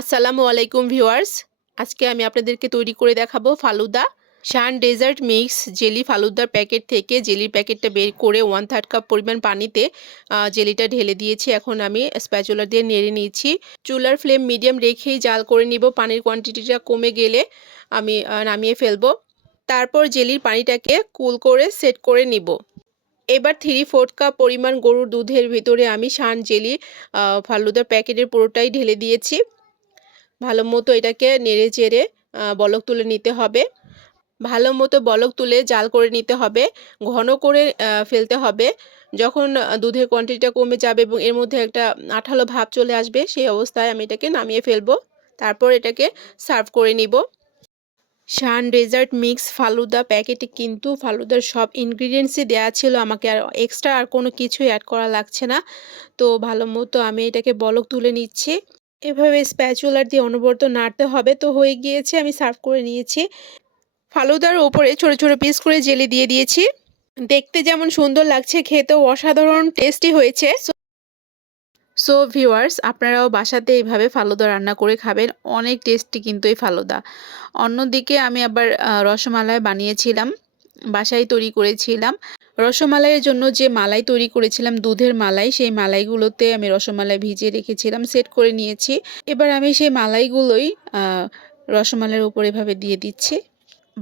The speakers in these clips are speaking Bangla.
আসসালামু আলাইকুম ভিউয়ার্স। আজকে আমি আপনাদেরকে তৈরি করে দেখাবো falooda Shan dessert mix jelly ফালুদার packet থেকে। জেলির প্যাকেটটা বের করে ওয়ান থার্ড কাপ পরিমাণ পানিতে জেলিটা ঢেলে দিয়েছি। এখন আমি স্প্যাচুলার দিয়ে নেড়ে নিয়েছি। চুলার ফ্লেম মিডিয়াম রেখেই জাল করে নিব। পানির কোয়ান্টিটিটা কমে গেলে আমি নামিয়ে ফেলব। তারপর জেলির পানিটাকে কুল করে সেট করে নিব। এবার থ্রি ফোর্থ কাপ পরিমাণ গরুর দুধের ভিতরে আমি শান জেলি ফালুদার প্যাকেটের পুরোটাই ঢেলে দিয়েছি। ভালো মতো এটাকে নেড়ে চেড়ে বলক তুলে নিতে হবে। ভালো মতো বলক তুলে জাল করে নিতে হবে, ঘন করে ফেলতে হবে। যখন দুধের কোয়ান্টিটিটা কমে যাবে এবং এর মধ্যে একটা আঠালো ভাব চলে আসবে, সেই অবস্থায় আমি এটাকে নামিয়ে ফেলব। তারপর এটাকে সার্ভ করে নিব। শান ডেজার্ট মিক্স ফালুদা প্যাকেটে কিন্তু ফালুদার সব ইনগ্রিডিয়েন্টসই দেওয়া ছিল, আমাকে আর এক্সট্রা আর কোনো কিছুই অ্যাড করা লাগছে না। তো ভালো মতো আমি এটাকে বলক তুলে নিচ্ছি। এভাবে স্প্যাচুলার দিয়ে অনবরত নাড়তে হবে। তো হয়ে গিয়েছে, আমি সার্ভ করে নিয়েছি। ফালুদার ওপরে ছোট ছোট পিস করে জেলি দিয়ে দিয়েছি। দেখতে যেমন সুন্দর লাগছে, খেতেও অসাধারণ টেস্টি হয়েছে। সো ভিউয়ার্স আপনারাও বাসাতে এইভাবে ফালুদা রান্না করে খাবেন। অনেক টেস্টি কিন্তু এই ফালুদা। অন্যদিকে আমি আবার রসমালাই বানিয়েছিলাম। বাসায় তৈরি করেছিলাম। রসমালাইয়ের জন্য যে মালাই তৈরি করেছিলাম, দুধের মালাই, সেই মালাইগুলোতে আমি রসমালাই ভিজিয়ে রেখেছিলাম, সেট করে নিয়েছি। এবার আমি সেই মালাইগুলোই রসমালাইয়ের উপর এভাবে দিয়ে দিচ্ছি।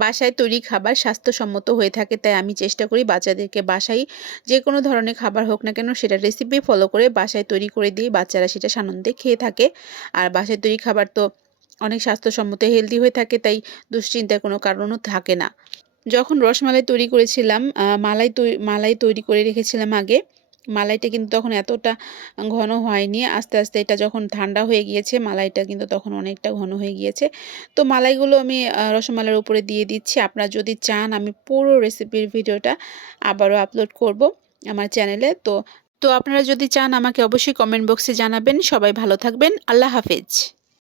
বাসায় তৈরি খাবার স্বাস্থ্যসম্মত হয়ে থাকে, তাই আমি চেষ্টা করি বাচ্চাদেরকে বাসায় যে কোনো ধরনের খাবার হোক না কেন, সেটা রেসিপি ফলো করে বাসায় তৈরি করে দিই, বাচ্চারা সেটা সানন্দে খেয়ে থাকে। আর বাসায় তৈরি খাবার তো অনেক স্বাস্থ্যসম্মত হেলদি হয়ে থাকে, তাই দুশ্চিন্তার কোনো কারণও থাকে না। যখন রসমালাই তৈরি করেছিলাম মালাই মালাই তৈরি করে রেখেছিলাম আগে, মালাইটা কিন্তু তখন এতটা ঘন হয়নি, আস্তে আস্তে এটা যখন ঠান্ডা হয়ে গিয়েছে, মালাইটা কিন্তু তখন অনেকটা ঘন হয়ে গিয়েছে। তো মালাইগুলো আমি রসমালার উপরে দিয়ে দিচ্ছি। আপনারা যদি চান, আমি পুরো রেসিপির ভিডিওটা আবারও আপলোড করব আমার চ্যানেলে তো তো আপনারা যদি চান, আমাকে অবশ্যই কমেন্ট বক্সে জানাবেন। সবাই ভালো থাকবেন। আল্লাহ হাফেজ।